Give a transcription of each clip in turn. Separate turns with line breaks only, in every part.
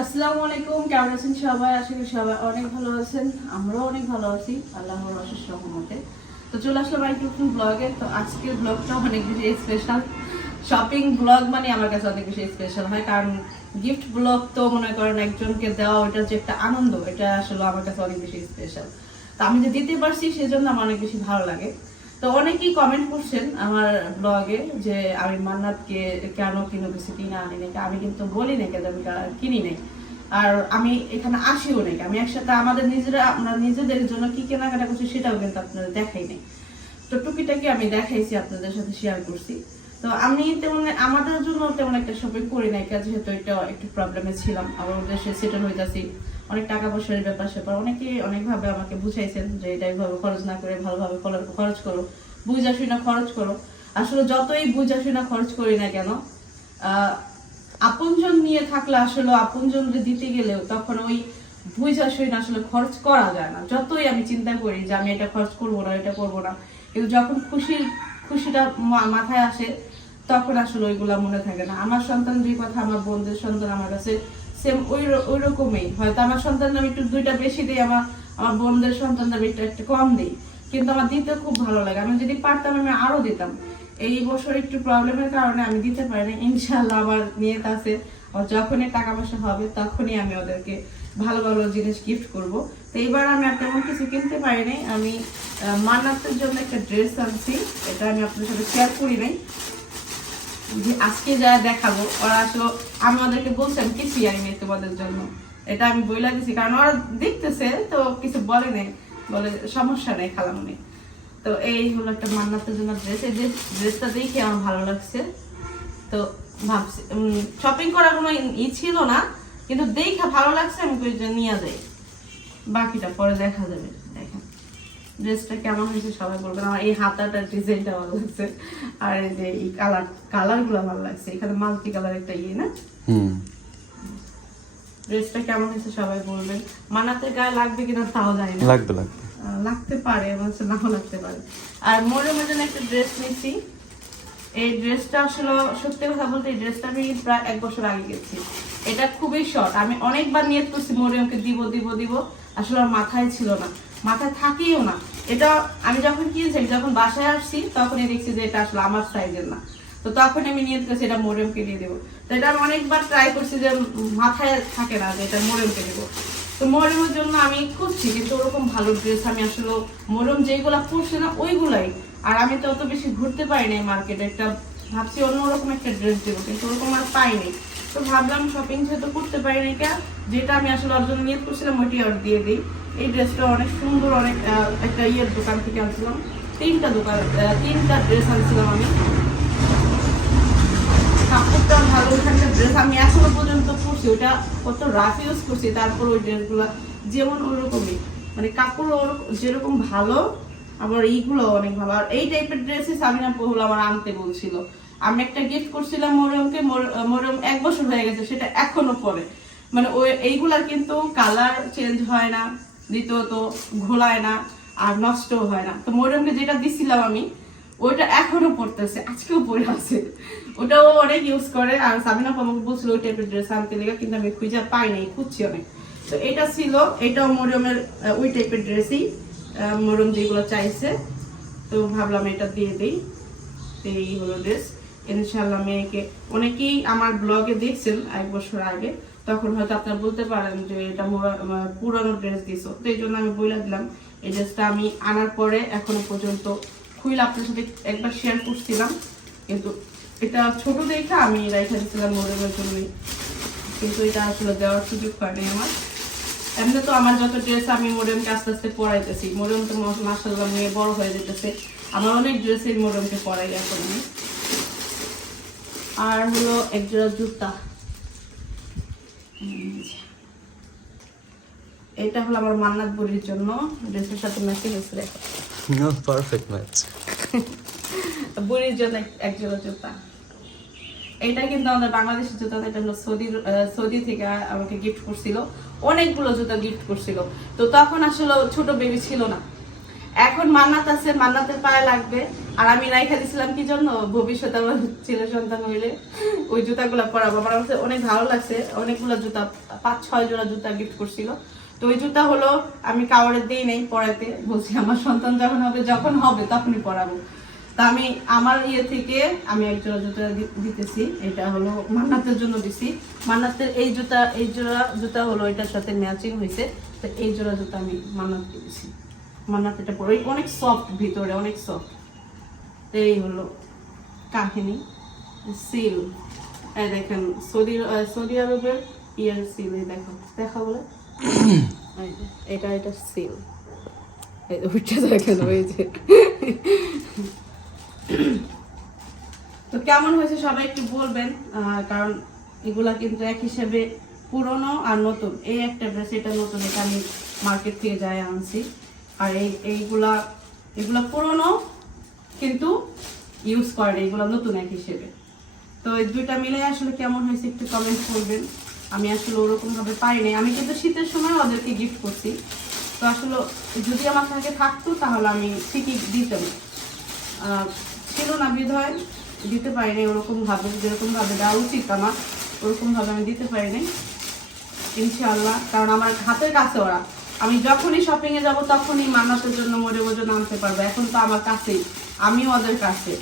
আসসালামু আলাইকুম, কেমন আছেন সবাই? আশা করি সবাই অনেক ভালো আছেন। আমরাও অনেক ভালো আছি, আল্লাহর অশেষ রহমতে। তো চলে আসলাম আরেকটু ব্লগে তো আজকের ব্লগটা অনেক বেশি স্পেশাল শপিং ব্লগ মানে আমার কাছে অনেক বেশি স্পেশাল হয়, কারণ গিফট ব্লগ তো মনে করেন একজনকে দেওয়া ওটা যে একটা আনন্দ, এটা আসলে আমার কাছে অনেক বেশি স্পেশাল তো আমি যে দিতে পারছি, সেজন্য আমার অনেক বেশি ভালো লাগে। তো অনেকেই কমেন্ট করছেন আমার ব্লগে যে আমি মান্নাতকে কেন কিনো কিছু কিনা আনি নাকি? আমি কিন্তু বলি নাকি আমি কিনি নাই। আর আমি এখানে আসিও নাকি আমি একসাথে আমাদের নিজেরা, আমরা নিজেদের জন্য কি কেনাকাটা করছি সেটাও কিন্তু আপনাদের দেখাই নাই। তো টুকিটাকি আমি দেখাইছি, আপনাদের সাথে শেয়ার করছি। তো আমি তেমন আমাদের জন্য তেমন একটা শপিং করি নাই যেহেতু এটা একটু প্রবলেমে ছিলাম। আবার দেশে সেটেল হইতাছি। অনেক টাকা পয়সার ব্যাপার স্যাপার। অনেকে অনেকভাবে আমাকে বুঝাইছেন যে এটা এইভাবে খরচ না করে ভালোভাবে খরচ- করো। বুঝা শুনা খরচ করো। আসলে যতই বুঝা শুনা খরচ করি না কেন আপনজন নিয়ে থাকলে আসলে আপনজন দিতে গেলেও তখন ওই বুঝা শুনে আসলে খরচ করা যায় না। যতই আমি চিন্তা করি যে আমি এটা খরচ করব না, এটা করব না, কিন্তু যখন খুশির খুশিটা মাথায় আসে, তখন আসলে ওইগুলা মনে থাকে না। আমার সন্তান দুই কথা, আমার বোনদের সন্তান আমার কাছে সেম ওই ওই রকমই। হয়তো আমার সন্তান আমি একটু দুইটা বেশি দিই আমার আমার বোনদের সন্তানটা আমি একটু কম দিই। কিন্তু আমার দিতে খুব ভালো লাগে। আমি যদি পারতাম, আমি আরও দিতাম। এই বছর একটু প্রবলেমের কারণে আমি দিতে পারি না ইনশাল্লাহ আমার নিয়ত আছে। আর যখনই টাকা পয়সা হবে, তখনই আমি ওদেরকে ভালো ভালো জিনিস গিফট করব। তো এইবার আমি আর তেমন কিছু কিনতে পারি নাই। আমি মান্নাতের জন্য একটা ড্রেস আনছি। এটা আমি আপনার সাথে শেয়ার করি নাই। যে আজকে যা দেখাবো, ওরা আসলে আমি ওদেরকে বলছিলাম কিছু আনি তোমাদের জন্য। এটা আমি বইলা দিছি কারণ ওরা দেখতেছে, তো কিছু বলে নাই। বলে সমস্যা নেই খালামনি তো এই হলো একটা মান্নাতের জন্য ড্রেস এই যে ড্রেসটা দেখে আমার ভালো লাগছে। তো ভাবছি শপিং করার কোনো ই ছিল না, কিন্তু দেখে ভালো লাগছে, আমি নিয়ে যাই। বাকিটা পরে দেখা যাবে। ড্রেসটা কেমন হয়েছে সবাই বলবেন আমার এই হাতাটার ডিজাইনটা ভালো লাগছে। আর এই যে এই কালার কালারগুলো ভালো লাগছে। এখানে মাল্টি কালার একটা ইয়ে না?
হুম।
ড্রেসটা কেমন হয়েছে সবাই বলবেন মানাতে গায়ে লাগবে কিনা তাও জানি না।
লাগবে লাগবে।
লাগতে পারে নাও লাগতে পারে। আর একটা ড্রেস নিয়েছি। এই ড্রেসটা আসলে সত্যি কথা বলতে এই ড্রেসটা আমি প্রায় এক বছর আগে গেছি। এটা খুবই শর্ট আমি অনেকবার নিয়ে করছি মরিয়মকে দিব দিব দিব। আসলে আমার মাথায় ছিল না। মাথায় থাকিও না। এটা আমি যখন কিনেছি আমি যখন বাসায় আসছি, তখনই দেখছি যে এটা আসলে আমার সাইজের না। তো তখন আমি নিয়ে করছি এটা মরিয়মকে দিয়ে দেবো। তো এটা আমি অনেকবার ট্রাই করছি যে মাথায় থাকে না যে এটা মরিয়মকে দেবো। তো মরিয়মের জন্য আমি খুঁজছি, কিন্তু ওরকম ভালো ড্রেস আমি আসলে মরিয়ম যেগুলা পরছে না, ওইগুলাই। আর আমি তো অত বেশি ঘুরতে পারি নাই মার্কেটে একটা ভাবছি অন্যরকম একটা ড্রেস দেবো, কিন্তু ওরকম আর পাইনি। তো ভাবলাম শপিং যেহেতু করতে পারি নাই কে, যেটা আমি আসলে অর্জন নিয়ে করছিলাম, ওইটি আর দিয়ে দিই। এই ড্রেসটা অনেক সুন্দর, অনেক একটা ইয়ের দোকান থেকে আনছিলাম। তিনটা দোকান তিনটা ড্রেস আনছিলাম আমি। কাপড়টা ভালো ওখানকার ড্রেস আমি এখনও পর্যন্ত পরছি ওটা কত রাফ ইউজ করছি, তারপর ওই ড্রেসগুলো যেমন ওরকমই। মানে কাপড় ওরকম, যেরকম ভালো আবার এইগুলো অনেক ভালো। আর এই টাইপের ড্রেসই সাবিনা পহুল আমার আনতে বলছিল। আমি একটা গিফট করছিলাম মরিয়মকে মরিয়ম এক বছর হয়ে গেছে, সেটা এখনও পরে। মানে ওই এইগুলার কিন্তু কালার চেঞ্জ হয় না, দ্বিতীয়ত ঘোলায় না, আর নষ্টও হয় না। তো মরিয়মকে যেটা দিছিলাম আমি, ওইটা এখনও পড়তেছে আজকেও পরে আছে। ওটাও অনেক ইউজ করে। আর সাবিনা আমাকে বলছিল, ওই টাইপের ড্রেস আনতে লেগে, কিন্তু আমি খুঁজে পাই নাই খুঁজছি অনেক। তো এটা ছিল, এটাও মরিয়মের ওই টাইপের ড্রেসই মরিয়ম যেগুলো চাইছে, তো ভাবলাম এটা দিয়ে দিই। এই হলো ড্রেস ইনশাল্লাহ মেয়েকে, অনেকেই আমার ব্লগে দেখছেন এক বছর আগে, তখন হয়তো আপনারা বলতে পারেন যে এটা পুরানো ড্রেস দিছো। তো এই জন্য আমি বলে দিলাম, এই ড্রেসটা আমি আনার পরে এখনও পর্যন্ত খুইলে আপনার সাথে একবার শেয়ার করছিলাম। কিন্তু এটা ছোট দেখে আমি রাইখা দিচ্ছিলাম মোড়ের জন্যই। কিন্তু এটা আসলে দেওয়ার সুযোগ হয়নি আমার। এমনি তো আমার যত ড্রেস আমি মোডেমকে আস্তে আস্তে পরাইতেছি। মোডেম তো মাসাল্লাহ মেয়ে বড় হয়ে যেতেছে। আমার অনেক ড্রেসের মোডেমকে পরাই এখন আমি। আর হলো এক জোড়া জুতা। এটা হলো আমার মান্নাত বুড়ির জন্য। ড্রেসের সাথে ম্যাচিং হয়েছে
নো পারফেক্ট ম্যাচ
বুড়ির জন্য এক জোড়া জুতা। এটা কিন্তু আমাদের বাংলাদেশের জুতা এটা সৌদি সৌদি থেকে আমাকে গিফট করছিল। অনেকগুলো জুতা গিফট করছিল। তো তখন আসলে ছোট বেবি ছিল না। এখন মান্নাত আছে, মান্নাতের পায়ে লাগবে। আর আমি রাইখা দিছিলাম কি জন্য? ভবিষ্যতে আমার ছেলে সন্তান হইলে ওই জুতাগুলো পরাবো। আমার কাছে অনেক ভালো লাগছে। অনেকগুলো জুতা, পাঁচ, ছয় জোড়া জুতা গিফট করছিল। তো ওই জুতা হলো, আমি কাউরে দিই নেই পড়াতে বলছি, আমার সন্তান যখন হবে যখন হবে, তখনই পরাবো। তা আমি আমার ইয়ে থেকে আমি এক জোড়া জুতা দিতেছি, এটা হলো মান্নাতের জন্য দিছি। মান্নাতের এই জুতা, এই জোড়া জুতা হলো এটার সাথে ম্যাচিং হয়েছে, তো এই জোড়া জুতা আমি মান্নাতকে দিছি। মান্নাত এটা পরে, অনেক সফট ভিতরে, অনেক সফট এই হলো কাহিনী সিল দেখেন, সৌদি সৌদি আরবের ইয়ার সিল এই দেখো, দেখা বলে? এটা এটা সিল ওইটা দেখেন, ওই যে। তো কেমন হয়েছে সবাই একটু বলবেন কারণ এগুলা কিন্তু এক হিসেবে পুরনো আর নতুন। এই একটা ড্রেস এটা নতুন, এটা আমি মার্কেট থেকে যাই আনছি। আর এই, এইগুলা, এগুলা পুরনো কিন্তু ইউজ করেন এগুলা নতুন এক হিসেবে। তো এই দুইটা মিলে আসলে কেমন হয়েছে একটু কমেন্ট করবেন। আমি আসলে ওরকম ভাবে পাইনি আমি কিন্তু শীতের সময় ওদেরকে গিফট করছি। তো আসলে যদি আমার কাছে থাকতো তাহলে আমি ঠিকই দিতাম। ছিল না বিধয় দিতে পারিনি ওরকম ভাবে যেরকম ভাবে দেওয়া উচিত আমার ওরকম ভাবে আমি দিতে পারিনি ইনশাআল্লাহ। কারণ আমার হাতের কাছে ওরা। আমি যখনই শপিং এ যাব তখনই মান্নাতের জন্য মরে বোঝো আনতে পারব। এখন তো আমার কাছেই, আমিও ওদের কাছে।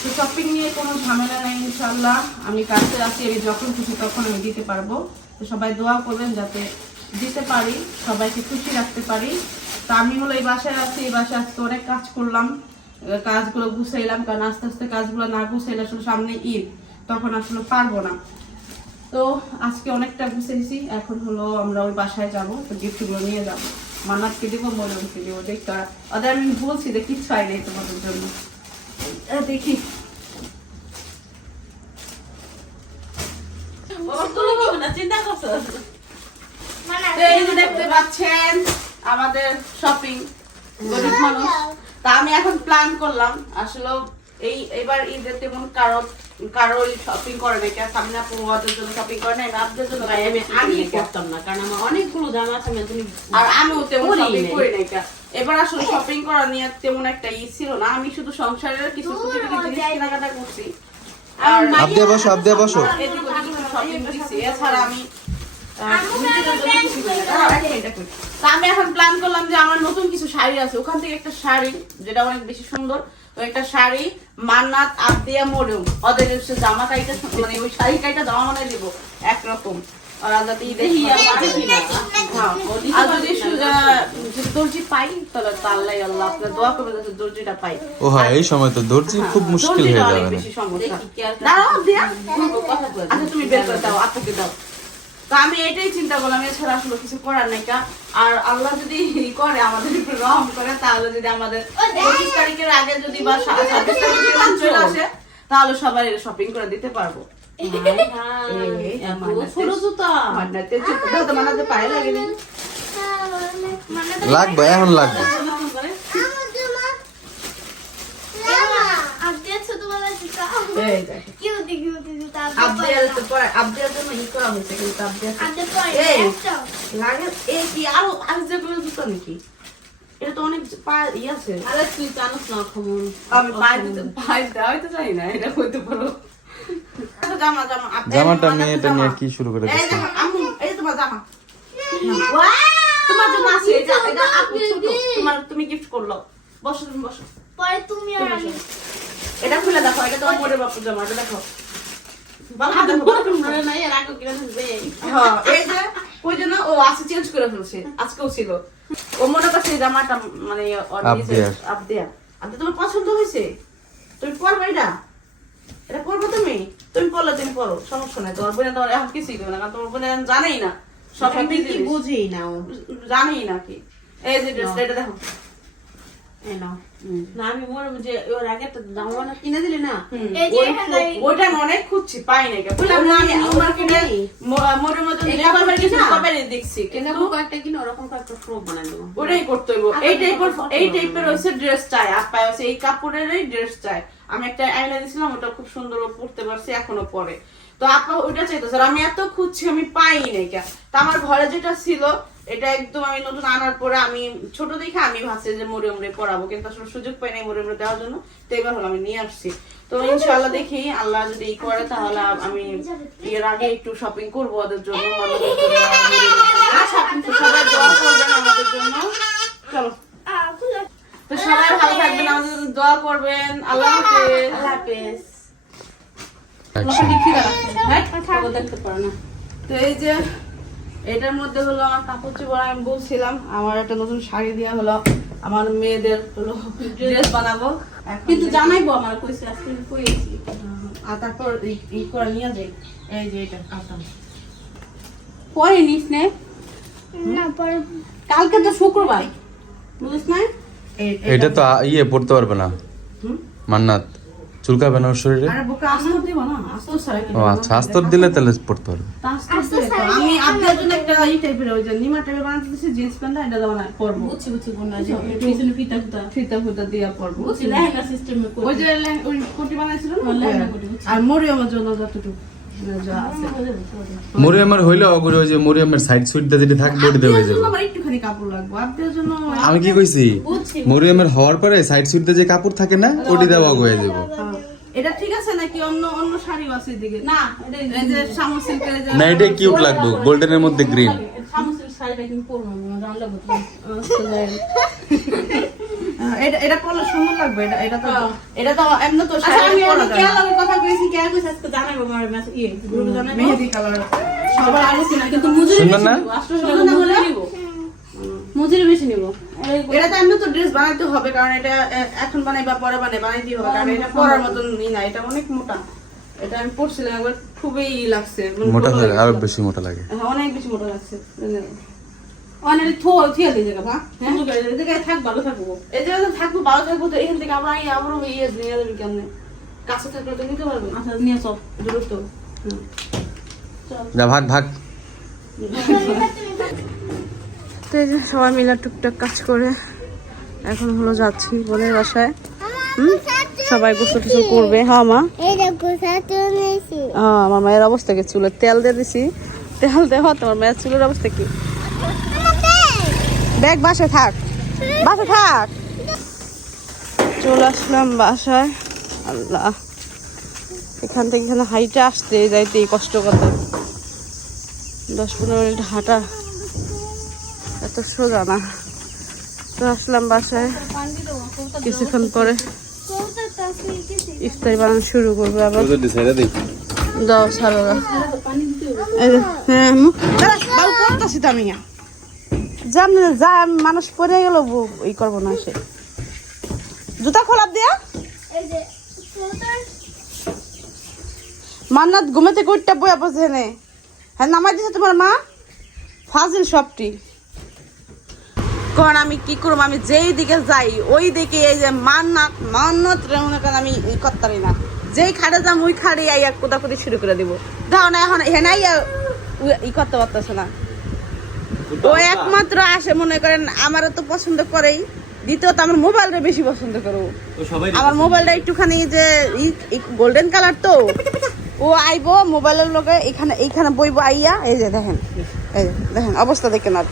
তো শপিং নিয়ে কোনো ঝামেলা নেই ইনশাল্লাহ আমি কাছে আছি, আমি যখন খুশি তখন আমি দিতে পারব। তো সবাই দোয়া করবেন যাতে দিতে পারি, সবাইকে খুশি রাখতে পারি। তো আমি হলো এই বাসায় আছি, এই বাসায় আজকে অনেক কাজ করলাম। কাজগুলো গুছাইলাম কারণ আস্তে আস্তে কাজগুলো না গুছাইলে আসলে সামনে ঈদ তখন আসলে পারব না। তো আজকে অনেকটা গুছিয়েছি এখন হলো আমরা ওই বাসায় যাব তো গিফটগুলো নিয়ে যাব। মান্নাতকে দিব মরিয়মকে দিব দেখতে ওদের আমি বলছি যে কিচ্ছু হয় নাই তোমাদের জন্য। দেখি। চিন্তা করছ? দেখতে পাচ্ছেন আমাদের শপিং গরিব মানুষ। তা আমি এখন প্ল্যান করলাম। আসলে এই এবার ঈদের তেমন কারও কারও শপিং করে নাই। কেন সামনে আপু ওদের জন্য শপিং করে নাই আপনাদের জন্য
ভাই, আমি করতাম না কারণ আমার অনেকগুলো জামা আছে আমি তুমি
আর আমিও তেমন শপিং করি নাই কেন। এবার আসলে শপিং করা নিয়ে তেমন একটা ই ছিল না। আমি শুধু সংসারের কিছু টুকিটাকি জিনিস কেনাকাটা করছি। আর
আবদিয়া বসো আবদিয়া বসো।
এদিক ওদিক shopping দিছি। এছাড়া আমি তা আমি এখন প্ল্যান করলাম যে আমার নতুন কিছু শাড়ি আছে ওখান থেকে একটা শাড়ি যেটা অনেক বেশি সুন্দর তো একটা শাড়ি মান্নাত আবদিয়া মরিয়ম ওদের হচ্ছে জামা কাইটা মানে ওই শাড়ি কাইটা জামা মানে দিব একরকম ওরা যাতে ঈদে আর যদি দর্জি পাই তাহলে আল্লাহ আল্লাহ আপনার দোয়া। করবে যাতে দর্জিটা পাই
ও হ্যাঁ এই সময় তো দর্জি খুব মুশকিল হয়ে যাবে।
দাঁড়াও দিয়া আচ্ছা তুমি বের করে দাও আপুকে দাও। তো আমি এটাই চিন্তা করলাম এছাড়া আসলে কিছু করার নাই আর আল্লাহ যদি করে আমাদের রহম করে তাহলে যদি আমাদের পঁচিশ তারিখের আগে যদি বা ছাব্বিশ তারিখের চলে আসে তাহলে সবাই শপিং করে দিতে পারব।
হাই হাই,
এই,
এত
মান্নাতের-
ছোট জুতা।
মান্নাতে চুপ দাও তো মানাতে পায়ে লাগেনি
লাগবে এখন লাগবে
এরকম করে।
এই দেখো আবদিয়ার তো পরে আবদিয়ার জন্য ই করা হয়েছে কিন্তু আবদিয়া এই লাগে এই কি আরও আর যেগুলো জুতো নাকি? এটা তো অনেক পা ই আছে।
আরে তুই জানোস না খবর।
আমি পায়ে পায়ে দেওয়াই তো জানি না এটা হইতে পারো। এটা জামা জামা। আপ- এই
জামাটা মেয়েটা নিয়ে কি শুরু করে দিচ্ছে?
এই তোমার জামা। তোমার জন্য আছে এটা এটা আপু তোমার তুমি গিফট করল। বসো তুমি বসো।
পরে তুমি আর আমি।
এটা খুলে দেখো এটা তোমার পরে বাপুর জামা এটা দেখো। হ্যাঁ, এই যে ওই জন্য ও আজকে চেঞ্জ করে ফেলছে আজকেও ছিল। ও মনে মানে তোমার পছন্দ হয়েছে? তুমি পরবে এটা? এটা পরবে তুমি? তুমি পরলে তুমি পরো সমস্যা নাই তোমার বোনে তোমার এখন কিছুই দেবে না কারণ তোমার বোনে এখন জানেই না সব
বুঝেই না।
জানেই না কি। এই যে ড্রেসটা এটা দেখো।
আমি যে ওর একটা জামা কিনে দিলি না
হুম।
এই যে
ওই-
এখানে
ওইটা আমি অনেক খুঁজছি পাই নাই বললাম না আমি নিউ মার্কেটে মোড়ের মতো
এই
লেবার
কাপড়
কিছু
না?
কবে দেখছি কিন্তু
কয়েকটা কিনে ওরকম কয়েকটা ফ্রক বানাই দেবো
ওটাই করতে হইব এই টাইপের এই। টাইপের হচ্ছে ড্রেস চাই আপায় হচ্ছে এই কাপড়েরই ড্রেস চাই আমি একটা আয়না দিছিলাম ওটা খুব সুন্দর ও পরতে পারছি এখনও পরে তো আপা ওইটা চাইতেছে আর আমি এত খুঁজছি আমি পাই নাই কে তা আমার ঘরে যেটা ছিল এটা একদম আমি নতুন আনার পরে আমি ছোট দেখে আমি ভাবছি যে মরিয়ম রে পড়াবো কিন্তু আসলে সুযোগ পাই নাই মরিয়ম রে দেওয়ার জন্য তো এবার হলো আমি নিয়ে আসছি। তো ইনশাআল্লাহ দেখি আল্লাহ যদি ই করে তাহলে আমি এর আগে একটু শপিং করব ওদের জন্য মরিয়মের সবাই দোয়া করবেন আমাদের জন্য। চলো। তো সবাই ভালো থাকবেন আমাদের জন্য দোয়া করবেন। আল্লাহ হাফেজ।
আল্লাহ হাফেজ।
Action.
হ্যাঁ?
ঠাকুর দেখতে পারো না।
তো এই যে এটার মধ্যে হলো আমার কাপড় চোপড় আমি বলছিলাম আমার একটা নতুন শাড়ি দেওয়া হলো আমার মেয়েদের হলো ড্রেস বানাবো।
কিন্তু জানাইবো আমার কইছে আজকে কইছি
আর তারপর ই- করে নিয়ে যাই। এই যে এটা কাতাম
পরে নিস নে। কালকে তো শুক্রবার। বুঝিস না
এটা তো ইয়ে পড়তে পারবে না।
হুম?
মান্নাত। চুলকাবে না শরীরে? ও আচ্ছা আস্তর দিলে তাহলে পড়তে পারবে।
আমি আপনার জন্য একটা ই টাইপের ওই যে নিমা টাইপের বানাতে দিয়েছি জিন্স প্যান্টটা এটা দেওয়া না পরবো।
বুঝছি বুঝছি কোন না যে পিছনে পিতা পিতা
ফিতা ফুতা দিয়া পরবো।
বুঝছি লেহেঙ্গা সিস্টেমে
ওই যে ওই কোটি বানাইছিল না?
হ্যাঁ, লেহেঙ্গা কোটি,
আর মরিয়মের জন্য যতটুকু
মরিয়ামের হইলে অগুরে ওই যে মরিয়ামের সাইড সুইটটা যেটা থাকবে ওটা দেওয়া
আত্মীয়র
যাবে
জন্য আমার একটুখানি কাপড় লাগবে। আত্মীয়র জন্য
আমি কি কইছি? মরিয়ামের হওয়ার পরে সাইড সুইটটা যে কাপড় থাকে না ওটি দেওয়া হয়ে যাবে।
হ্যাঁ। এটা ঠিক আছে নাকি অন্য অন্য শাড়িও আছে এদিকে?
না এটা
এই যে শামু সিল্কের যে
না এটা কিউট লাগবে গোল্ডেনের মধ্যে গ্রিন।
শাড়িটা কিন্তু পরবো জানলে
এটা এটা পরলে সুন্দর লাগবে এটা এটা তো
হ্যাঁ।
এটা তো এমনি তো
আচ্ছা
শাড়ি
আমি। কেয়ার কথা কইছি কেয়ার কইছি আজকে জানাব আমার মেসেজ ইয়ে গ্রুপে জানাব।
মেহেদি কালার
সবার না কিন্তু মুজুরি
সুন্দর না?
সুন্দর না হলে মুজুরি বেশি নিব।
এটা তো এমনি তো ড্রেস বানাইতে হবে কারণ এটা এখন বানাই বা পরে বানাই বানাইতে হবে কারণ এটা পরার মতন ই না এটা অনেক মোটা। এটা আমি পরছিলাম একবার খুবই লাগছে মানে
মোটা
ভালো আরও
বেশি মোটা লাগে।
হ্যাঁ, অনেক বেশি মোটা লাগছে
অনেক থো থিয়ে দিয়ে যাবে হ্যাঁ? জায়গায় থাক ভালো থাকব।
এই যে থাকব ভালো থাকব তো এখান থেকে আমরা আবারও ইয়ে নিয়ে যাবি কেমনে? কাছে থাকলে তো নিতে পারবে।
আচ্ছা নিয়ে চল
দ্রুত হুম।
ভাগ ভাগ।
তো এই যে সবাই মিলে টুকটাক কাজ করে এখন হলো যাচ্ছি বোনের বাসায়? সবাই গোসল টোসল করবে। হ্যাঁ মা? হ্যাঁ আমার মায়ের অবস্থা কি? চুলের তেল দিয়ে দিছি। তেল দেওয়া, তোমার মায়ের চুলের অবস্থা কি? দেখ, বাসায় থাক। বাসায় থাক। চলে আসলাম বাসায়। আল্লাহ। এখান থেকে এখানে হাইটে আসতে যাইতে কষ্ট করতে। দশ পনেরো মিনিট হাঁটা। এত সোজা না। তো আসলাম বাসায়। কিছুক্ষণ পরে ইফতারি বানানো শুরু করব আবার। দাও ছাড়ো। হ্যাঁ, করতাছি তো আমি জান যা মানুষ পরে গেল ই করব না সে। জুতা খোলাপ দিয়া। মান্নাত ঘুমে থেকে উঠটা বইয়া বসে নে। হ্যাঁ নামাই দিছে তোমার মা। ফাজিল সবটি। কারণ আমি কি করব? আমি যেই দিকে যাই ওই দিকে এই যে মান্নাত মান্নাত মনে করেন আমি ই করতারি না। যেই খাড়ে যাম ওই খাড়ে আইয়া কোদাকুদি শুরু করে দিব। দেখো না এখন হেনা আইয়া উ- ই করতে পারতেছে না। ও একমাত্র আসে মনে করেন আমারও তো পছন্দ করেই। দ্বিতীয়ত আমার মোবাইলটা বেশি পছন্দ করো আমার মোবাইলটা একটুখানি যে গোল্ডেন কালার তো। ও আইবো মোবাইলের লগে এখানে এইখানে বইবো আইয়া। এই যে দেখেন এই দেখেন অবস্থা দেখেন আর।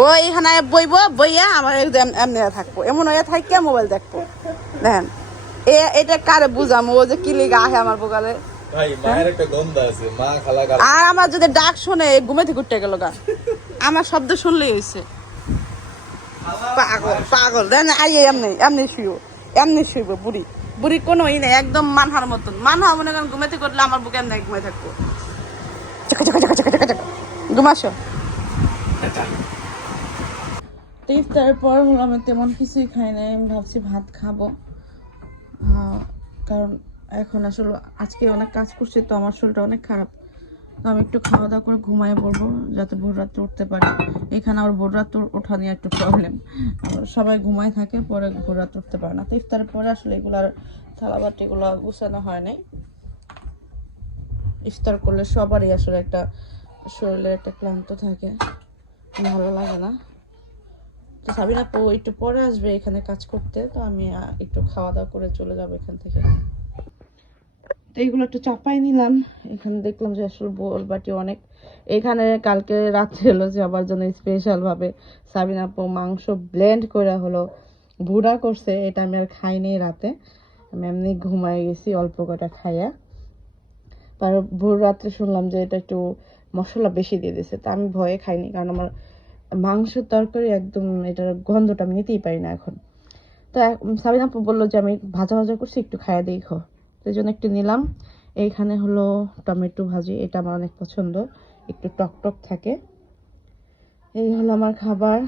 ও এইখানে বইবো বইয়া আমার এমনি থাকব। এমন হয়ে থাকিয়া মোবাইল দেখব। দেখেন এ এটা কারে বুঝাম? ও যে কি লিগা আহে আমার বোকালে। আর আমার যদি ডাক শুনে ঘুমে থেকে উঠতে গেল গা। আমার শব্দ শুনলেই হয়েছে পাগল পাগল। দেন আই এমনি এমনি শুইব। এমনি শুইব বুড়ি। বুড়ি কোনো ই নেই একদম মানহার মতন। মানহা মনে করেন ঘুমে থেকে উঠলে আমার বুকে এমনি ঘুমে থাকব। চাকা ঘুমাসো ইফতারের পর হলো আমি তেমন কিছুই খাই নাই, আমি ভাবছি ভাত খাব। কারণ এখন আসলে আজকে অনেক কাজ করছি, তো আমার শরীরটা অনেক খারাপ। তো আমি একটু খাওয়া দাওয়া করে ঘুমায় পড়ব, যাতে ভোর রাত্রে উঠতে পারি। এখানে আমার ভোর রাত্রে ওঠা নিয়ে একটু প্রবলেম সবাই ঘুমায় থাকে, পরে ভোর রাত্রে উঠতে পারে না। তো ইফতারের পরে আসলে এগুলো এগুলার থালাবাটিগুলো গুছানো হয় নাই। ইফতার করলে সবারই আসলে একটা শরীরের একটা ক্লান্ত থাকে। ভালো লাগে না। তো সাবিনা আপু একটু পরে আসবে এখানে কাজ করতে, তো আমি একটু খাওয়া দাওয়া করে চলে যাব এখান থেকে। তো এইগুলো একটু চাপাই নিলাম। এখানে দেখলাম যে আসলে বোল বাটি অনেক। এখানে কালকে রাত্রে হলো যে আমার জন্য স্পেশাল ভাবে সাবিনা আপু মাংস ব্লেন্ড করে হলো বুড়া করছে, এটা আমি আর খাইনি রাতে। আমি এমনি ঘুমাই গেছি অল্প কটা খাইয়া। তার ভোর রাত্রে শুনলাম যে এটা একটু মশলা বেশি দিয়ে দিয়েছে, তা আমি ভয়ে খাইনি, কারণ আমার মাংসের তরকারি একদম এটার গন্ধটা আমি নিতেই পারি না এখন। তো সাবিনা আপু বলল যে, আমি ভাজা ভাজা করছি, একটু খাইয়া দেখো। সেই জন্য একটু নিলাম। এইখানে হলো টমেটো ভাজি, এটা আমার অনেক পছন্দ। একটু টক টক থাকে। এই হলো আমার খাবার।